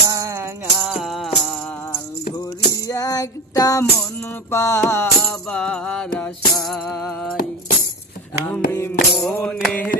কাঙাল ঘুরি একটা মন পাবার আশায়। আমি মনের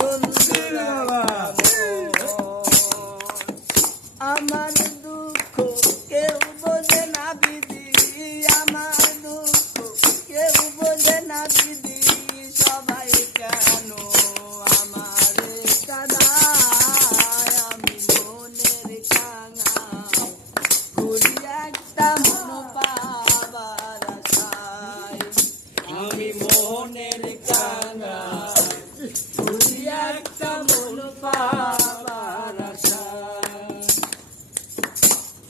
Son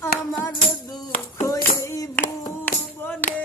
আমার দুঃখ এই ভুবনে।